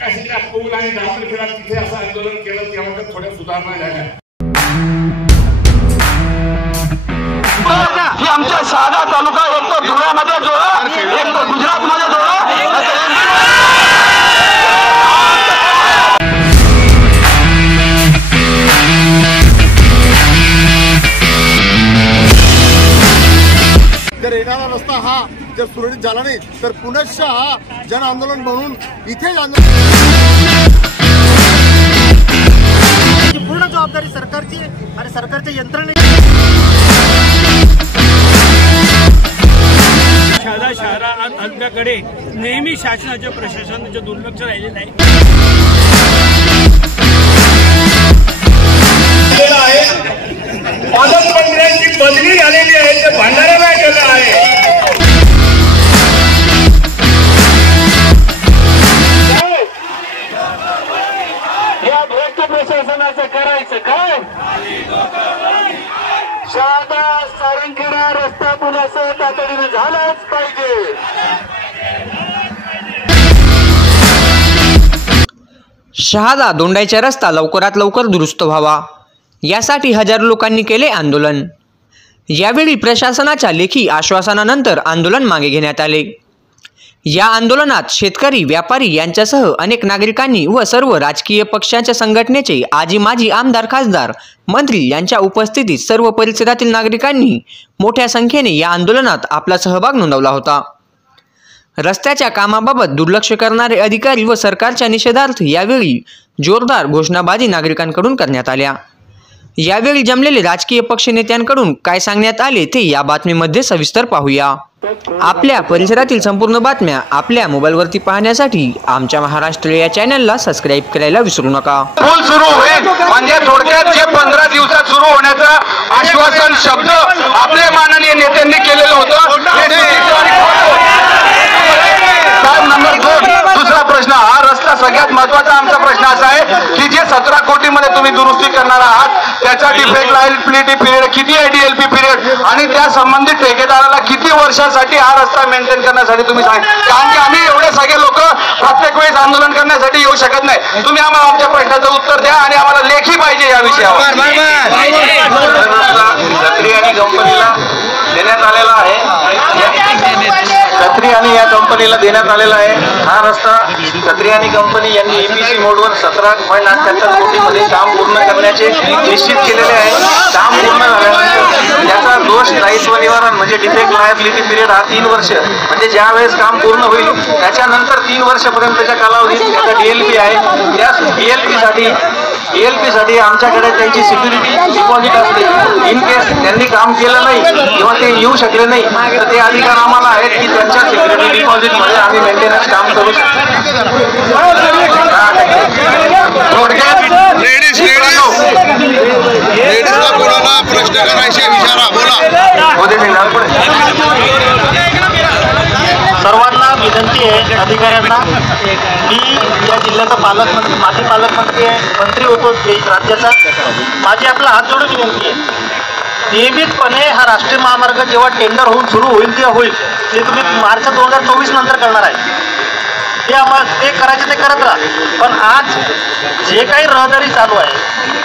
काशीच्या पूल आणि डांबरखेडा तिथे असं आंदोलन केलं तेव्हा थोड्या सुधारणा झाल्या। आमचा शहादा तालुका एक तो धुळ्यामध्ये जोडा, एक तो गुजरातमध्ये जोडा। जर येणारा रस्ता हा जर सुरळीत झाला नाही तर पुनश्च हा जन आंदोलन म्हणून इथे पूर्ण जबाबदारी सरकारची आणि सरकारच्या यंत्रणे शहराकडे नेहमी शासनाच्या प्रशासनाचे दुर्लक्ष राहिलेलं आहे। पालकमंत्र्यांची बदली झालेली आहे, ते भंडाऱ्याला गेलं आहे। या भ्रष्ट प्रशासनाचं करायचं काय? शहादा सारंगखेडा रस्ता पुलाचं तातडीनं झालाच पाहिजे। शहादा दोंडाईचा रस्ता लवकरात लवकर दुरुस्त व्हावा यासाठी हजारो लोकांनी केले आंदोलन। यावेळी प्रशासनाच्या लेखी आश्वासनानंतर आंदोलन मागे घेण्यात आले। या आंदोलनात शेतकरी, व्यापारी यांच्यासह अनेक नागरिकांनी व सर्व राजकीय पक्षांच्या संघटनेचे आजी माजी आमदार, खासदार, मंत्री यांच्या उपस्थितीत सर्व परिसरातील नागरिकांनी मोठ्या संख्येने या आंदोलनात आपला सहभाग नोंदवला होता। रस्त्याच्या कामाबाबत दुर्लक्ष करणारे अधिकारी व सरकारच्या निषेधार्थ यावेळी जोरदार घोषणाबाजी नागरिकांकडून करण्यात आल्या। यावेळी जमलेले राजकीय पक्ष नेत्यांकडून काय सांगण्यात आले ते या बातमीमध्ये सविस्तर पाहूया। आपल्या परिसरातील संपूर्ण बातम्या आपल्या मोबाईलवरती पाहण्यासाठी आमच्या महाराष्ट्र या चॅनलला सबस्क्राइब करायला विसरू नका। पूल सुरू होईल म्हणजे थोडक्यात जे 15 दिवसात सुरू होण्याचं आश्वासन शब्द आपल्या माननीय नेत्यांनी केलेलं होतं। नंबर 2 दुसरा प्रश्न, हा रस्ता सगळ्यात महत्त्वाचा आमचा प्रश्न असा आहे की जे 17 कोटीमध्ये तुम्ही दुरुस्ती करणार आहात त्याचा डिफेक्ट लायबिलिटी पिरियड किती आहे, DLP पिरियड, आणि त्या संबंधित ठेकेदाराला किती वर्षासाठी हा रस्ता मेंटेन करण्यासाठी तुम्ही सांगा। कारण की आम्ही एवढे सगळे लोक प्रत्येक वेळेस आंदोलन करण्यासाठी येऊ शकत नाही। तुम्ही आम्हाला आमच्या प्रश्नाचं उत्तर द्या आणि आम्हाला लेखी पाहिजे या विषयावर। खत्री आणि कंपनीला देण्यात आलेला आहे, खत्री आणि या कंपनीला देण्यात आलेला आहे हा रस्ता। खत्री आणि कंपनी यांनी EPC मोडवर 17.78 कोटीमध्ये काम पूर्ण करण्याचे निश्चित केलेले आहे। काम पूर्ण झाल्यानंतर याचा दोष दायित्व निवारण म्हणजे डिफेक्ट लायबिलिटी पिरियड हा 3 वर्ष, म्हणजे ज्या वेळेस काम पूर्ण होईल त्याच्यानंतर 3 वर्षापर्यंतच्या कालावधीत त्याचा DLP आहे। त्या DLP साठी आमच्याकडे त्यांची सिक्युरिटी डिपॉझिट असते। इन केस त्यांनी काम केलं नाही किंवा ते येऊ शकले नाही तर ते अधिकार आम्हाला आहेत की त्यांच्या सिक्युरिटी डिपॉझिट मध्ये आम्ही मेंटेनन्स काम करू शकतो। प्रश्न करायचे विचारा, बोला। सर्वांना विनंती आहे, अधिकाऱ्यांना, मी या जिल्ह्याचा पालकमंत्री, माजी पालकमंत्री मंत्री होतो राज्याचा, माझी आपला हात जोडून विनंती आहे, नियमितपणे हा राष्ट्रीय महामार्ग जेव्हा टेंडर होऊन सुरू होईल तेव्हा होईल, ते तुम्ही मार्च 2024 नंतर करणार आहे, ते आम्हाला ते करायचे ते करत राहा। पण आज जे काही रहदारी चालू आहे,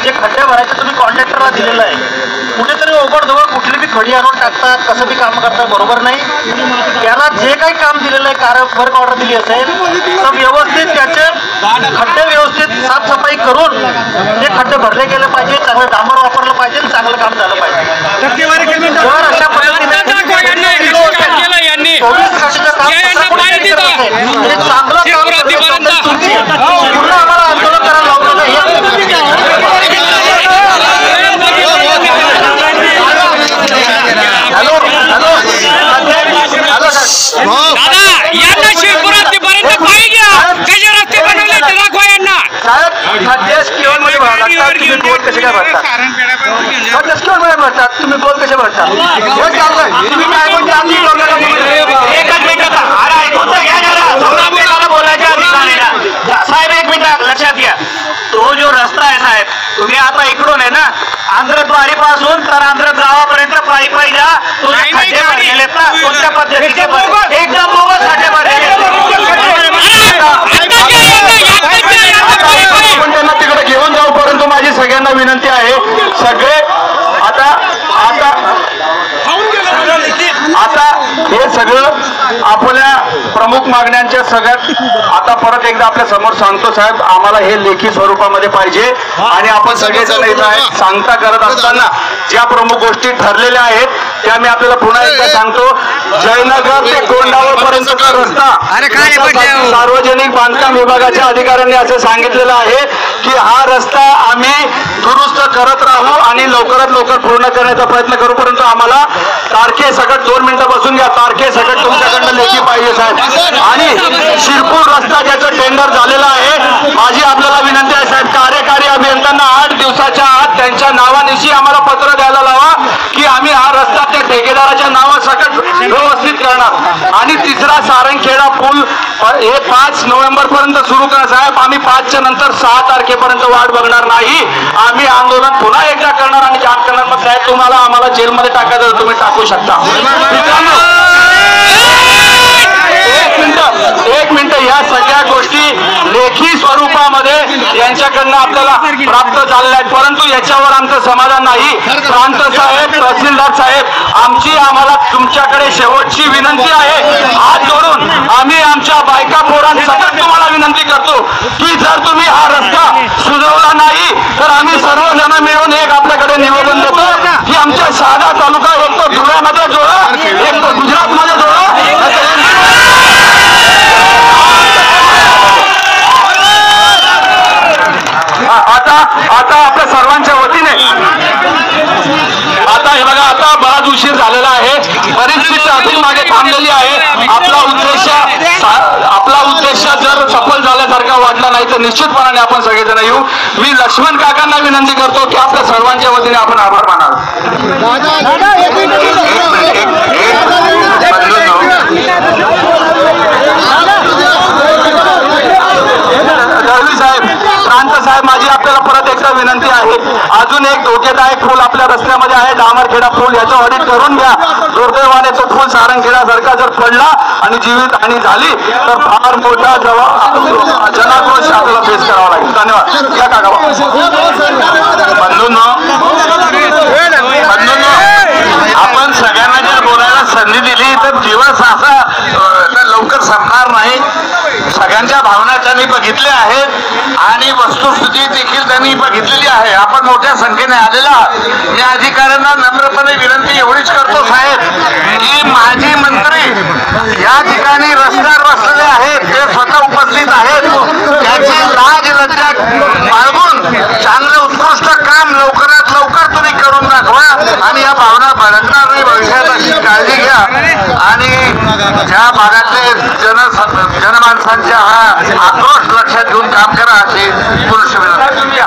जे खड्डे भरायचे तुम्ही कॉन्ट्रॅक्टरला दिलेलं आहे, कुठेतरी ओघडधोघड कुठली बी खडी आणून टाकतात, कसं बी काम करतात, बरोबर नाही। त्याला जे काही काम दिलेलं आहे, वर्क ऑर्डर दिली असेल तर व्यवस्थित त्याचे खड्डे व्यवस्थित साफसफाई करून ते खड्डे भरले गेले पाहिजे, चांगलं डांबर वापरलं पाहिजे, चांगलं काम झालं पाहिजे। जर अशा पद्धतीने आम्हाला आंदोलन करायला लावलं नाही। तुम्ही बोल कसे भरतात, साहेब एक मिनिट लक्षात घ्या, तो जो रस्ता आहे साहेब, तुम्ही आता इकडून आहे ना आंध्रद्वारी पासून तर आंध्र गावापर्यंत पायी पायी जा, खड्डे भरलेत ना कोणत्या पद्धतीचे एकदम बोगस खड्डे भरलेले सगळे आता हे सगळं आपल्या प्रमुख मागण्यांच्या सगळ्यात आता परत एकदा आपल्या समोर सांगतो साहेब, आम्हाला हे लेखी स्वरूपामध्ये पाहिजे आणि आपण सगळेजण इथं आहेत सांगता करत असताना ज्या प्रमुख गोष्टी ठरलेल्या आहेत त्या मी आपल्याला पुन्हा एकदा सांगतो. जयनगर ते गोंडावर पर्यंतचा रस्ता सार्वजनिक बांधकाम विभागाच्या अधिकाऱ्यांनी असं सांगितलेलं आहे की हा रस्ता आम्ही दुरुस्त करत राहू आणि लवकरात लवकर पूर्ण करण्याचा प्रयत्न करू, परंतु आम्हाला तारखेसकट 2 मिनिटं बसून घ्या, तारखेसकट तुमच्याकडनं लेखी पाहिजे साहेब. आणि शिरपूर रस्ता ज्याचं टेंडर झालेलं आहे, माझी आपल्याला विनंती आहे साहेब, कार्यकारी अभियंत्यांना 8 दिवसाच्या आत त्यांच्या नावानिशी आम्हाला पत्र द्यायला लावा की आम्ही हा रस्ता त्या ठेकेदाराच्या नावासकट व्यवस्थित करणार. आणि तिसरा सारंगखेडा पूल हे 5 नोव्हेंबर पर्यंत सुरू करा साहेब. आम्ही 5च्या नंतर 6 तारखेपर्यंत वाट बघणार नाही, आम्ही आंदोलन पुन्हा एकदा करणार आणि जाम करणार. मग साहेब तुम्हाला आम्हाला जेलमध्ये टाकायचं तुम्ही टाकू शकता. एक मिनिट या सगळ्या गोष्टी लेखी स्वरूपामध्ये यांच्याकडनं आपल्याला प्राप्त झालेल्या आहेत, परंतु याच्यावर आमचं समाधान नाही. प्रांत साहेब, तहसीलदार साहेब, आम्हाला तुमच्याकडे शेवटची विनंती आहे, हात जोडून आम्ही आमच्या बायका पोरांसकट तुम्हाला विनंती करतो की जर तुम्ही हा रस्ता सुधारला नाही तर आम्ही सर्वजण मिळून एक आपल्याकडे निवेदन देतो की आमच्या शहादा तालुका एक तो धुळ्यामध्ये जोडा, एक तो गुजरातमध्ये जोडा. आता आपल्या सर्वांच्या वतीने आता हे बघा, आता बराच उशीर झालेला आहे, परिस्थिती अजून मागे थांबलेली आहे. आपला उद्देश जर सफल झाल्यासारखा वाटला नाही तर निश्चितपणाने आपण सगळेजण येऊ. मी लक्ष्मण काकांना विनंती करतो की आपल्या सर्वांच्या वतीने आपण आभार मानावे. साहेब, प्रांत साहेब, माझी आपल्याला परत एकदा विनंती आहे, अजून एक धोकेदायक पूल आपल्या रस्त्यामध्ये आहे, डामरखेडा पूल, याचं ऑडिट करून घ्या. दुर्दैवाने तो पूल सारंगखेडासारखा जर पडला आणि जीवितहानी झाली तर फार मोठा जनाक्रोश आपल्याला फेस करावा लागेल. धन्यवाद. या काका बंधूंनो, आपण सगळ्यांना जर बोलायला संधी दिली तर दिवस असा लवकर संपणार नाही. सगळ्यांच्या भावना त्यांनी बघितल्या आहेत आणि वस्तुस्थिती देखील त्यांनी बघितलेली आहे. आपण मोठ्या संख्येने आलेला आहात. या अधिकाऱ्यांना नम्रपणे विनंती एवढीच करतो साहेब की माजी मंत्री या ठिकाणी रस्त्यावर बसलेले आहेत, ते स्वतः उपस्थित आहेत, त्याची लाज लज्जा बाळगून चांगलं उत्कृष्ट काम लवकरात लवकर तुम्ही करून दाखवा आणि या भावना भडकणार नाही भविष्यात अशी काळजी घ्या. आणि ज्या भागातले जनमानसांच्या हा आक्रोश लक्षात घेऊन काम करा अशी पुरुष विनंती.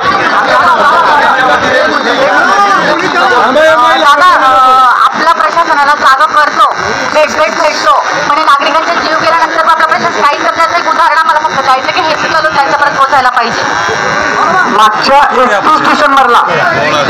आपल्या प्रशासनाला जागा करतो, भेटतो म्हणजे नागरिकांचा जीव गेल्यानंतर आपला प्रशासन काही करण्याचं एक उदाहरण आम्हाला फक्त जायचं की हे चालून त्यांच्यापर्यंत पोहोचायला पाहिजे. मागच्या एसटी स्टेशनवरला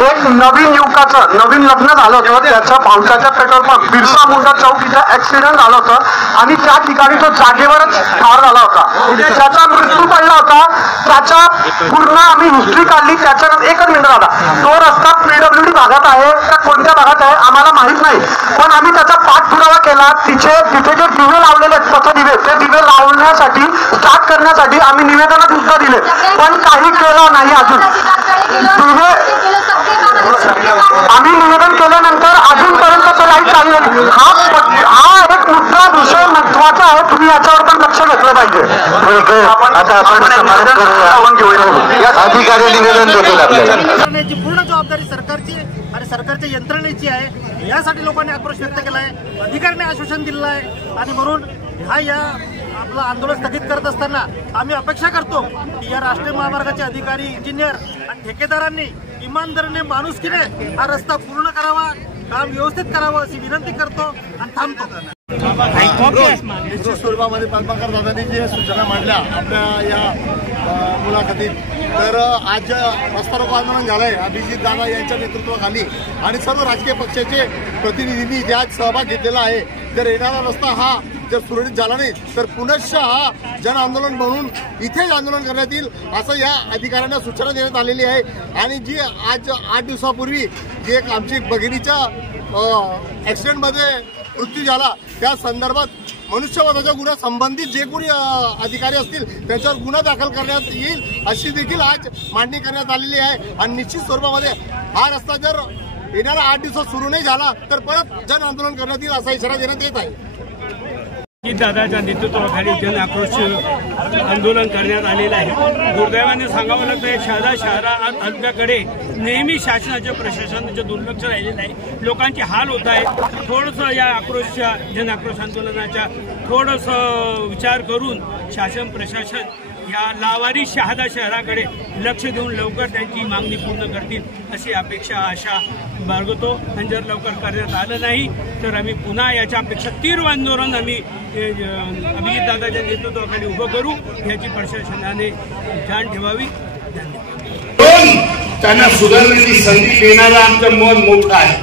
एक नवीन युवकाचं नवीन लग्न झालं होतं, त्याच्या भावसाच्या पेट्रोल पंप बिरसा मुंडा चौक इथं ऍक्सिडेंट झालं होतं आणि त्या ठिकाणी तो जागेवरच ठार झाला होता. त्याचा मृत्यू पडला होता. त्याच्या पूर्ण आम्ही हिस्ट्री काढली. त्याच्यानंतर एकच मिनिट झाला. तो रस्ता PWD भागात आहे का कोणत्या भागात आहे आम्हाला माहित नाही, पण आम्ही त्याचा पाठपुरावा केला. तिथे जे दिवे लावलेले आहेत पथदिवे, ते दिवे लावण्यासाठी स्टार्ट करण्यासाठी आम्ही निवेदन सुद्धा दिले, पण काही केलं नाही. अजून आम्ही निवेदन केल्यानंतर अजूनपर्यंत तो लाईट चालू नाही. हा एक मुद्दा विषय महत्वाचा आहे, तुम्ही याच्यावर पण लक्ष घेतलं पाहिजे. आता आपण अधिकारी निवेदन देतील आपल्याला. पूर्ण जबाबदारी सरकारची आणि सरकारच्या यंत्रणेची आहे. यासाठी लोकांनी आक्रोश व्यक्त केला आहे, अधिकाऱ्यांनी आश्वासन दिलेलं आहे आणि म्हणून या आपलं आंदोलन स्थगित करत असताना आम्ही अपेक्षा करतो की या राष्ट्रीय महामार्गाचे अधिकारी, इंजिनियर आणि ठेकेदारांनी इमानदारीने, माणुसकीने हा रस्ता पूर्ण करावा, काम व्यवस्थित करावं अशी विनंती करतो आणि थांबतो. निश्चित स्वरूपामध्ये पद्माकर दादांनी जे सूचना मांडल्या आपल्या या मुलाखतीत, तर आज रस्ता रोको आंदोलन झालंय अभिजित दादा यांच्या नेतृत्वाखाली आणि सर्व राजकीय पक्षाचे प्रतिनिधींनी त्यात सहभाग घेतलेला आहे. जर येणारा रस्ता हा जर सुरळीत झाला नाही तर पुनश्च हा जन आंदोलन म्हणून इथेच आंदोलन करण्यात येईल असं या अधिकाऱ्यांना सूचना देण्यात आलेली आहे। आणि जी आज 8 दिवसापूर्वी जी एक आमची भगिनीच्या ॲक्सिडेंटमध्ये मृत्यू झाला त्या संदर्भात मनुष्यवधाच्या गुन्ह्या संबंधित जे कोणी अधिकारी असतील त्यांच्यावर गुन्हा दाखल करण्यात येईल अशी देखील आज मांडणी करण्यात आलेली आहे। आणि निश्चित स्वरूपामध्ये हा रस्ता जर येणाऱ्या 8 दिवसात सुरू नाही झाला तर परत जन आंदोलन करण्यात येईल असा इशारा देण्यात येत आहे। दादाच्या नेतृत्वाखाली जन आक्रोश आंदोलन करण्यात आलेलं आहे। दुर्दैवाने सांगावं लागतं शहराकडे नेहमी शासनाच्या प्रशासनाचं दुर्लक्ष राहिलेलं आहे। लोकांचे हाल होत आहे। थोडंसं या जन आक्रोश आंदोलनाचा थोडंसं विचार करून शासन प्रशासन या लावारी शहादा शहराकडे लक्ष देऊन लवकर त्यांची मागणी पूर्ण करतील अशी अपेक्षा आशा बाळगतो। आणि जर लवकर करण्यात आलं नाही तर आम्ही पुन्हा याच्यापेक्षा तीव्र आंदोलन आम्ही अभिजित दादाच्या नेतृत्वाखाली उभं करू याची प्रशासनाने जाण ठेवावी। त्यांना सुधारण्याची संधी देणारा आमचं मन मोठं आहे,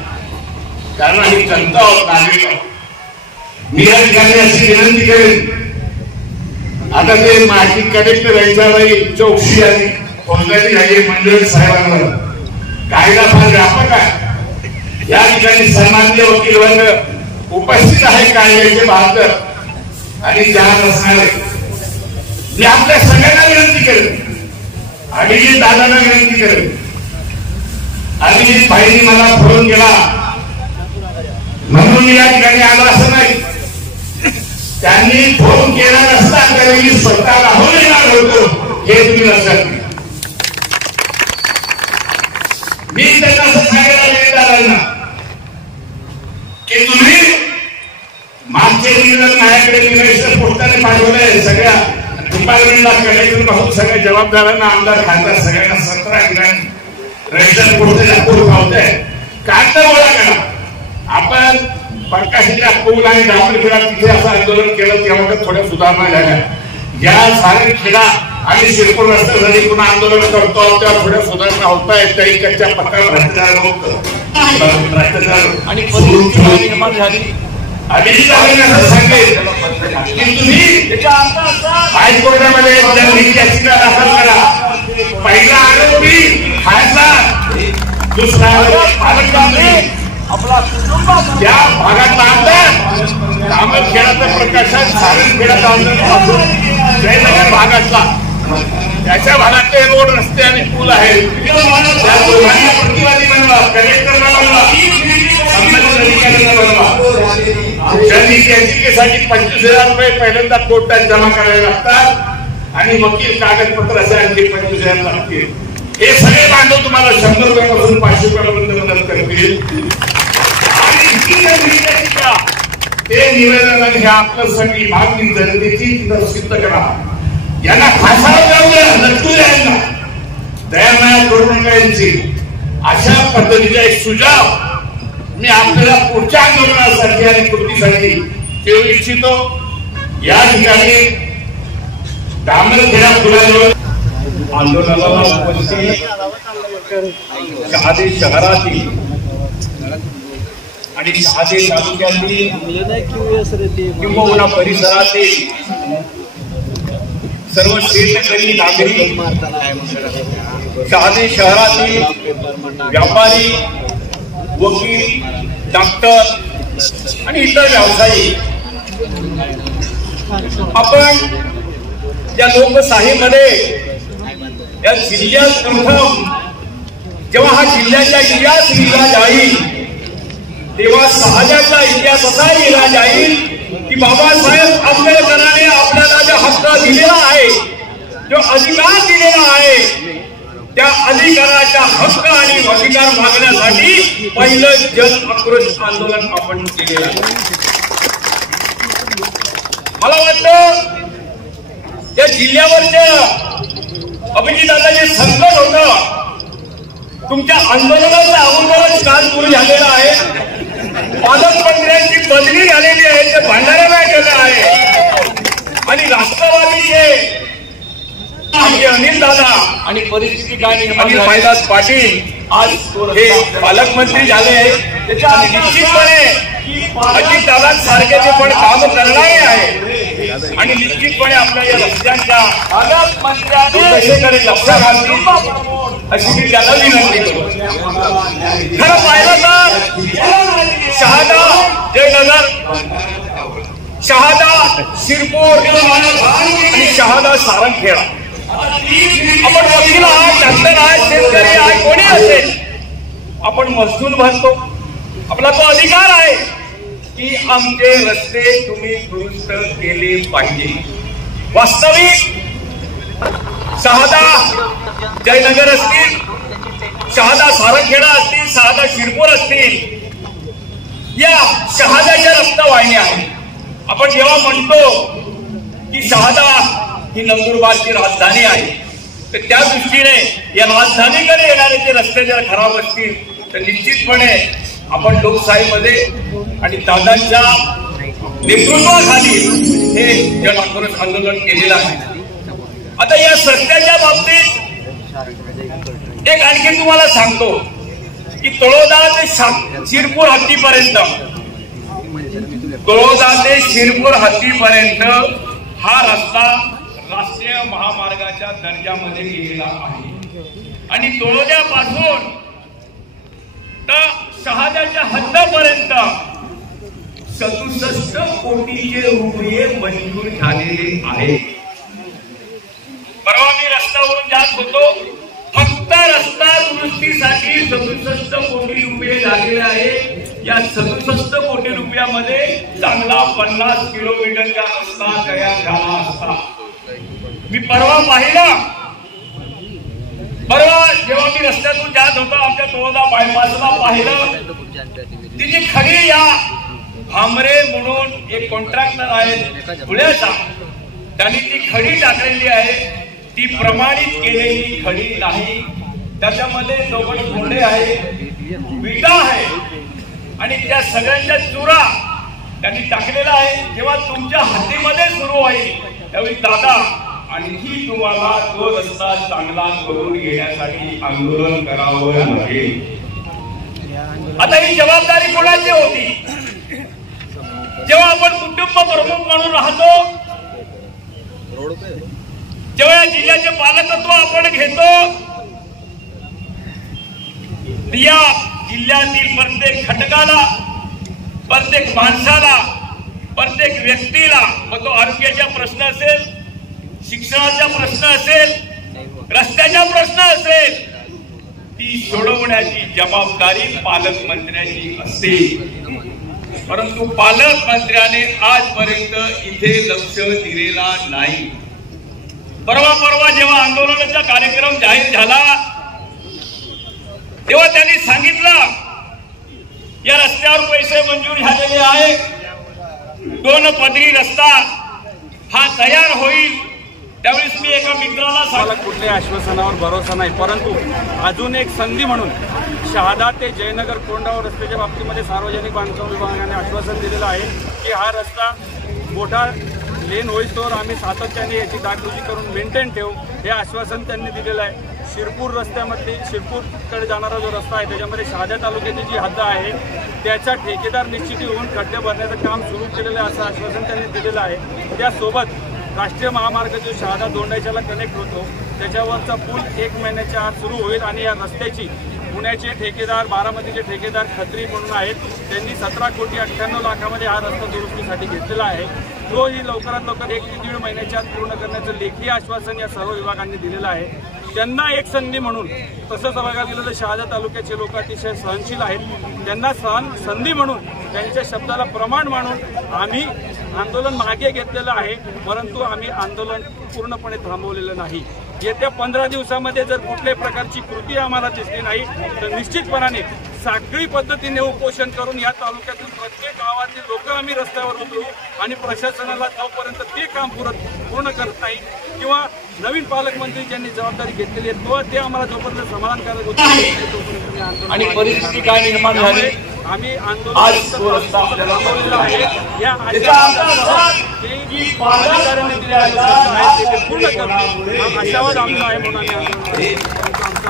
कारण आम्ही जनता आहोत, नागरिक आहोत। मी या ठिकाणी अशी विनंती करेन, आता ते माजी कलेक्टर यांच्याबाई चौकशी आणि फौजदारी झाली मंडळ साहेबांवर कायदा फार व्यापक आहे। या ठिकाणी सन्माननीय वकील वर्ग उपस्थित आहे कायद्याचे बहादर आणि जाण असणारे। मी आपल्या सगळ्यांना विनंती करेन, अभिजित दादांना विनंती करेन, अभिजित भाईंनी मला फोन केला म्हणून मी या ठिकाणी आलो असं नाही, त्यांनी फोन केला नसता तरी मी स्वतः राहून येणार होतो हे तुम्ही लक्षात घ्या। मी त्यांना असं सांगायला दादांना की तुम्ही मागचे निवेदन माझ्याकडे निवेदन पोस्टाने पाठवलंय, सगळ्या डिपार्टमेंटला कलेक्टर पासून सगळ्या जबाबदारांना आमदार खासदार सगळ्यांना 17 ठिकाणी रजिस्टर पोस्टाच्या पूर्ण होतंय। कागद गोळा करा। आपण प्रकाशाच्या पूल आणि डांबरखेडा तिथे असं आंदोलन केलं तेव्हा थोड्या सुधारणा झाल्या। ज्या सारे खेडा आणि शिरपूर रस्त्यासाठी पुन्हा आंदोलन करतो तेव्हा थोड्या सुधारणा होत आहेत। त्याही कच्च्या पक्का भ्रष्टाचार आणि निर्माण झाली। अभिजित दादांना सांगेल की तुम्ही हायकोर्टामध्ये जनहित याचिका दाखल करा। पहिला आरोपी खासदार, दुसरा आरोपी पालकमंत्री, या भागातला आमदार, डांबरखेडाचं प्रकाशन, सारंगखेडाचा आंदोलन, जयनगर भागातला त्याच्या भागातले रोड रस्ते आणि पूल आहेत त्या दोघांना प्रतिवादी बनवा, कलेक्टरला बनवा, संबंधित अधिकाऱ्यांना बनवा। जनहित याचिकेसाठी 25,000 रुपये पहिल्यांदा कोर्टात जमा करावे लागतात आणि वकील कागदपत्राचे आणखी 25,000 लागतील। हे सगळे बांधव तुम्हाला 100 रुपयापासून 500 रुपयापर्यंत मदत करतील। ते निवेदन आणि हे आपलं सगळी मागणी जनतेची सिद्ध करा। यांना फासावर जाऊ द्या, लटकू द्या, यांना दयामाया करू नका यांची। अशा पद्धतीचा एक सुझाव मी आपल्याला पुढच्या आंदोलनासाठी आणि कृतीसाठी देऊ इच्छितो। या ठिकाणी डांबरखेडा पुलाजवळ आंदोलनाला उपस्थित शहादे शहरातील आणि शहादे तालुक्यातील किंबहुना परिसरातील सर्व शेतकरी नागरिक, शहादे शहरातील व्यापारी, वकील, डॉक्टर आणि इतर व्यावसायिक आपण या लोकशाहीमध्ये या जिल्ह्यात प्रथम जेव्हा हा जिल्ह्याचा इतिहास लिहिला जाईल तेव्हा शहाद्याचा इतिहास असा लिहिला जाईल की बाबासाहेब आंबेडकरांनी आपल्याला जो हक्क दिलेला आहे, जो अधिकार दिलेला आहे, त्या अधिकाराचा हक्क आणि अधिकार मागण्यासाठी पहिलं जन आक्रोश आंदोलन आपण केलेलं आहे। मला वाटतं या जिल्ह्यावरच्या अभिजितदादाचे संकट होतं, तुमच्या आंदोलनाचं अगोदरच काल सुरू झालेलं आहे। पालकमंत्र्यांची बदली झालेली आहे, ते भंडारा केलं आहे आणि राष्ट्रवादीचे आमचे अनिल दादा आणि परिस्थिती काय निर्माण कैलास पाटील आज हे पालकमंत्री झाले। त्याच्या निश्चितपणे अजितदादांसारखे जे पण काम करणारे आहे आणि निश्चितपणे आपल्या या रस्त्यांच्या दुर्दशेकडे लक्ष घालतील अशी मी त्याला विनंती करतो. खरं पाहिलं तर शहादा जयनगर, शहादा शिरपूर आणि शहादा सारंगखेडा आपण वकील आहात, डॉक्टर आहात, शेतकरी आहे, कोणी असेल आपण महसूल भरतो. आपला तो अधिकार आहे की आमचे रस्ते तुम्ही दुरुस्त केले पाहिजे. वास्तविक शहादा जयनगर असतील, शहादा सारंगखेडा असतील, शहादा शिरपूर असतील, या शहादाच्या रस्ता वाहिन्या आहेत. आपण जेव्हा म्हणतो की शहादा ही नंदुरबारची राजधानी आहे तर त्या दृष्टीने या राजधानीकडे येणारे जे रस्ते जर खराब असतील तर निश्चितपणे आपण लोकशाहीमध्ये आणि दादांच्या नेतृत्वाखाली हे जन आंदोलन केलेलं आहे. आता या रस्त्याच्या बाबतीत एक आणखी तुम्हाला सांगतो की तळोदा ते शिरपूर हद्दीपर्यंत, तळोदा ते शिरपूर हद्दीपर्यंत हा रस्ता राष्ट्रीय महामार्गाच्या दर्जामध्ये केलेला आहे आणि तळोद्यापासून तर शहादाच्या हद्दीपर्यंत 67 कोटीचे रुपये मंजूर झालेले आहेत. परवा मी रस्त्यावरून जात होतो, फक्त रस्ता दुरुस्तीसाठी 67 कोटी रुपये झालेले आहे. या 67 कोटी रुपयामध्ये चांगला 50 किलोमीटरचा रस्ता तयार झाला असता. मी परवा पाहिला, परवा जेव्हा मी रस्त्यातून जात होतो आमच्या तळोदा बायपासला पाहिलं, तिची खडी या भामरे म्हणून एक कॉन्ट्रॅक्टर आहे पुण्याचा, त्यांनी ती खडी टाकलेली आहे. ती प्रमाणित केलेली खडी नाही, त्याच्यामध्ये दगड फोडे आहे, विटा आहे आणि त्या सगळ्यांच्या चुरा त्यांनी टाकलेला आहे. जेव्हा तुमच्या हद्दीमध्ये सुरू होईल त्यावेळी दादा आणखी तुम्हाला तो रस्ता चांगला करून घेण्यासाठी आंदोलन करावं लागेल. आता ही जबाबदारी कोणाची होती? जेव्हा आपण कुटुंब प्रमुख म्हणून राहतो, जेव्हा या जिल्ह्याचे पालकत्व आपण घेतो, या जिल्ह्यातील प्रत्येक घटकाला, प्रत्येक माणसाला, प्रत्येक व्यक्तीला, मग तो आरोग्याचा प्रश्न असेल, शिक्षणाचा प्रश्न असेल, रस्त्याचा प्रश्न असेल, ती सोडवण्याची जबाबदारी पालकमंत्र्याची असते. परंतु पालकमंत्र्याने आजपर्यंत इथे लक्ष दिलेला नाही. परवा जेव्हा आंदोलनाचा कार्यक्रम जाहीर झाला तेव्हा त्यांनी सांगितलं या रस्त्यावर पैसे मंजूर झालेले आहे, 2 पदरी रस्ता हा तयार होईल. त्यावेळेस मी एका मित्राला मला कुठल्या आश्वासनावर भरोसा नाही, परंतु अजून एक संधी म्हणून शहादा ते जयनगर कोंडाव रस्त्याच्या बाबतीमध्ये सार्वजनिक बांधकाम विभागाने आश्वासन दिलेलं आहे की हा रस्ता मोठा लेन होईस्तोवर आम्ही सातत्याने याची डागडुजी करून मेंटेन ठेवू, हे आश्वासन त्यांनी दिलेलं आहे. शिरपूर रस्त्यामध्ये शिरपूरकडे जाणारा जो रस्ता आहे त्याच्यामध्ये शहादा तालुक्याची जी हद्द आहे त्याचा ठेकेदार निश्चिती होऊन खड्डे भरण्याचं काम सुरू केलेलं आहे असं आश्वासन त्यांनी दिलेलं आहे. त्यासोबत राष्ट्रीय महामार्ग जो शहादा दोंडाईच्याला कनेक्ट होतो त्याच्यावरचा पूल 1 महिन्याच्या आत सुरू होईल आणि या रस्त्याची पुण्याचे ठेकेदार, बारामतीचे ठेकेदार खत्री म्हणून आहेत, त्यांनी 17,98 लाखामध्ये हा रस्ता दुरुस्तीसाठी घेतलेला आहे. तो ही लवकरात लवकर 1 ते 1.5 महिन्याच्या आत पूर्ण करण्याचं लेखी आश्वासन या सर्व विभागांनी दिलेलं आहे. त्यांना एक संधी म्हणून, तसंच बघायला गेलं तर शहादा तालुक्याचे लोक अतिशय सहनशील आहेत, त्यांना संधी म्हणून त्यांच्या शब्दाला प्रमाण मानून आम्ही आंदोलन मागे घेतलेलं आहे, परंतु आम्ही आंदोलन पूर्णपणे थांबवलेलं नाही. येत्या 15 दिवसामध्ये जर कुठल्याही प्रकारची कृती आम्हाला दिसली नाही तर निश्चितपणाने साखळी पद्धतीने उपोषण करून या तालुक्यातील प्रत्येक गावातील लोक आम्ही रस्त्यावर उतरू आणि प्रशासनाला जोपर्यंत ते काम पूर्ण करत नाही किंवा नवीन पालकमंत्री ज्यांनी जबाबदारी घेतलेली आहे ते आम्हाला जोपर्यंत समाधानकारक होते आणि परिस्थिती काय निर्माण झाली आम्ही आज तो रस्ता आपल्याला आंदोलन आहे. या त्याचा अर्थ की पालक पूर्ण करणे हा आशावाद आमचा आहे म्हणून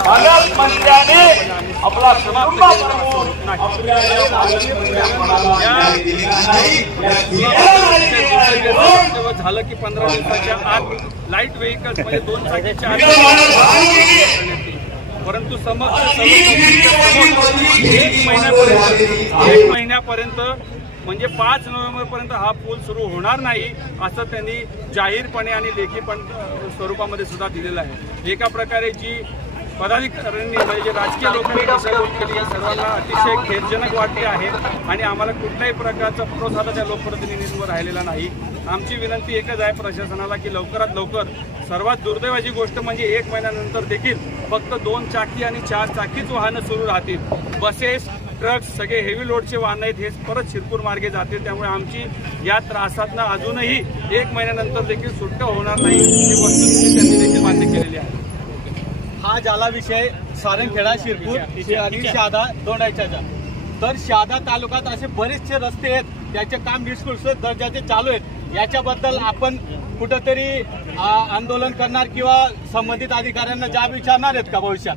पालकमंत्र्याने आपला समाप्त झालं की 15 दिवसाच्या आत लाईट व्हेकल्स म्हणजे 2 चाकीच्या परंतु समक्ष एक महिन्यापर्यंत म्हणजे 5 नोव्हेंबरपर्यंत हा पूल सुरू होणार नाही असं त्यांनी जाहीरपणे आणि लेखी पण स्वरूपामध्ये सुद्धा दिलेलं आहे. एका प्रकारे जी पदाधिकाऱ्यांनी म्हणजे जे राजकीय लोकांनी दिशाभूल केली सर्वांना अतिशय खेदजनक वाटते आहे आणि आम्हाला कुठल्याही प्रकारचा भरोसा त्या लोकप्रतिनिधींवर राहिलेला नाही. आमची विनंती एकच आहे प्रशासनाला की लवकरात लवकर सर्वात दुर्दैवाची गोष्ट म्हणजे 1 महिन्यानंतर देखील फक्त 2 चाकी आणि 4 चाकीच वाहनं सुरू राहतील. बसेस ट्रक्स सगळे हेवी लोडचे वाहन आहेत हे परत शिरपूर मार्गे जातील. त्यामुळे आमची या त्रासातनं अजूनही 1 महिन्यानंतर देखील सुटका होणार नाही ही वस्तुस्थिती त्यांनी देखील मान्य केलेली आहे. हा झाला विषय सारंगखेडा शिरपूर आणि शहादा दोंडाईच्या. तर शहादा तालुक्यात असे बरेचसे रस्ते आहेत त्याचे काम निष्कृष्ट दर्जाचे चालू आहेत. याच्याबद्दल आपण कुठंतरी आंदोलन करणार किंवा संबंधित अधिकाऱ्यांना जाब विचारणार आहेत का भविष्यात?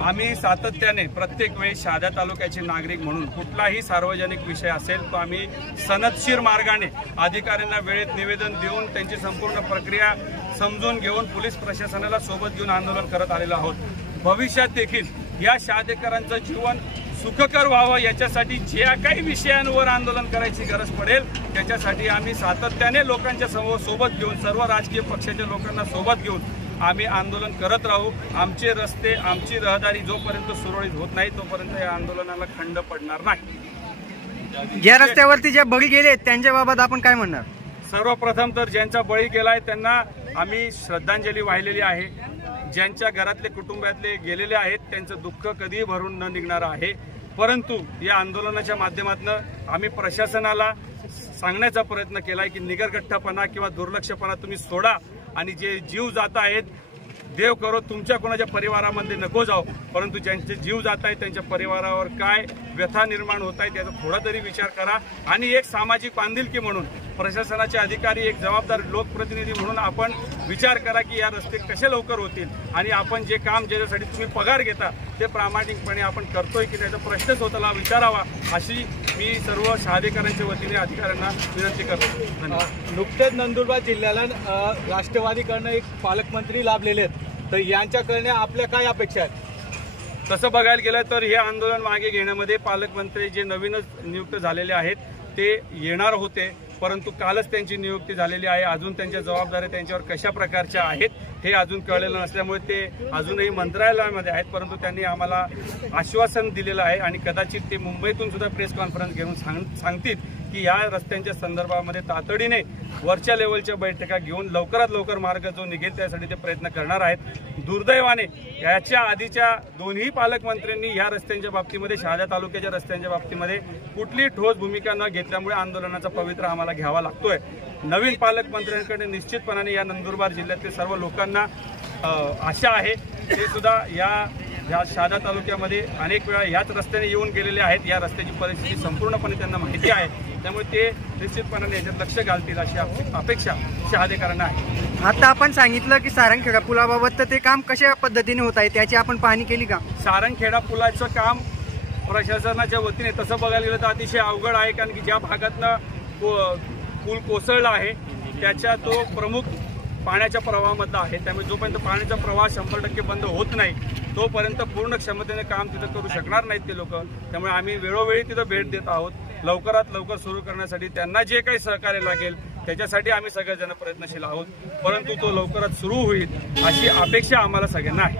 आम्ही सातत्याने प्रत्येक वेळी शहादा तालुक्याचे नागरिक म्हणून कुठलाही सार्वजनिक विषय असेल तो आम्ही सनदशीर मार्गाने अधिकाऱ्यांना वेळेत निवेदन देऊन त्यांची संपूर्ण प्रक्रिया समजून घेऊन पोलीस प्रशासनाला सोबत घेऊन आंदोलन करत आलेलो आहोत. भविष्यात देखील या शहादेकरांचं जीवन सुखकर व्हावं याच्यासाठी ज्या काही विषयांवर आंदोलन करायची गरज पडेल त्याच्यासाठी आम्ही सातत्याने लोकांच्या सोबत घेऊन सर्व राजकीय पक्षाच्या लोकांना सोबत घेऊन आम्ही आंदोलन करत राहू. आमचे रस्ते आमची रहदारी जोपर्यंत सुरळीत होत नाही तोपर्यंत या आंदोलनाला खंड पडणार नाही. ज्या रस्त्यावरती जे बळी गेले त्यांच्या बाबत आपण काय म्हणणार? सर्वप्रथम तर ज्यांचा बळी गेलाय त्यांना आम्ही श्रद्धांजली वाहिलेली आहे. ज्यांच्या घरातले कुटुंबातले गेलेले आहेत त्यांचं दुःख कधीही भरून न निघणार आहे. परंतु या आंदोलनाच्या माध्यमातून आम्ही प्रशासनाला सांगण्याचा प्रयत्न केलाय की निगरगठ्ठपणा किंवा दुर्लक्षपणा तुम्ही सोडा आणि जे जीव जात आहेत देव करो तुमच्या कोणाच्या परिवारामध्ये नको जाओ परंतु ज्यांचे जीव जात आहेत त्यांच्या परिवारावर काय व्यथा निर्माण होत आहे त्याचा थोडा तरी विचार करा. आणि एक सामाजिक बांधिलकी म्हणून प्रशासनाचे अधिकारी एक जबाबदार लोकप्रतिनिधी म्हणून आपण विचार करा की या रस्ते कसे लवकर होतील आणि आपण जे काम ज्याच्यासाठी तुम्ही पगार घेता ते प्रामाणिकपणे आपण करतोय की त्याचा प्रश्न स्वतःला विचारावा अशी मी सर्व शहादेकरांच्या वतीने अधिकाऱ्यांना विनंती करतो. नुकतेच नंदुरबार जिल्ह्याला राष्ट्रवादीकडनं एक पालकमंत्री लाभलेले आहेत तर यांच्याकडे आपल्या काय अपेक्षा आहेत? तसं बघायला गेलं तर हे आंदोलन मागे घेण्यामध्ये पालकमंत्री जे नवीनच नियुक्त झालेले आहेत ते येणार होते परंतु कालच त्यांची नियुक्ती झालेली आहे. अजून त्यांच्या जबाबदाऱ्या त्यांच्यावर कशा प्रकारच्या आहेत हे अजून कळलेलं नसल्यामुळे ते अजूनही मंत्रालयामध्ये आहेत. परंतु त्यांनी आम्हाला आश्वासन दिलेलं आहे आणि कदाचित ते मुंबईतून सुद्धा प्रेस कॉन्फरन्स घेऊन सांगतील की या रस्त्यांच्या संदर्भामध्ये तातडीने वरच्या लेवलच्या बैठका घेऊन लवकरात लवकर मार्ग जो निघेल त्यासाठी ते प्रयत्न करणार आहेत. दुर्दैवाने याच्या आधीच्या दोन्ही पालकमंत्र्यांनी या रस्त्यांच्या बाबतीमध्ये शहादा तालुक्याच्या रस्त्यांच्या बाबतीमध्ये कुठलीही ठोस भूमिका न घेतल्यामुळे आंदोलनाचा पवित्रा आम्हाला घ्यावा लागतोय. नवीन पालकमंत्र्यांकडे निश्चितपणाने या नंदुरबार जिल्ह्यातील सर्व लोकांना आशा आहे. ते सुद्धा या शहादा तालुक्यामध्ये अनेक वेळा याच रस्त्याने येऊन गेलेले आहेत. या रस्त्याची परिस्थिती संपूर्णपणे त्यांना माहिती आहे त्यामुळे ते निश्चितपणाने याच्यात लक्ष घालतील अशी अपेक्षा शहादेकरांना आहे. आता आपण सांगितलं की सारंगखेडा पुलाबाबत तर ते काम कशा पद्धतीने होत आहे त्याची आपण पाहणी केली का? सारंगखेडा पुलाचं काम प्रशासनाच्या वतीने तसं बघायला गेलं तर अतिशय अवघड आहे कारण की ज्या भागातनं पूल कोसळला आहे त्याच्या तो प्रमुख पाण्याच्या प्रवाहामधला आहे. त्यामुळे जोपर्यंत पाण्याचा प्रवाह 100% बंद होत नाही तोपर्यंत पूर्ण क्षमतेने काम तिथं करू शकणार नाहीत ते लोक. त्यामुळे आम्ही वेळोवेळी तिथं भेट देत आहोत. लवकरात लवकर सुरू करण्यासाठी त्यांना जे काही सहकार्य लागेल त्याच्यासाठी आम्ही सगळेजण प्रयत्नशील आहोत परंतु तो लवकरात सुरू होईल अशी अपेक्षा आम्हाला सगळ्यांना आहे.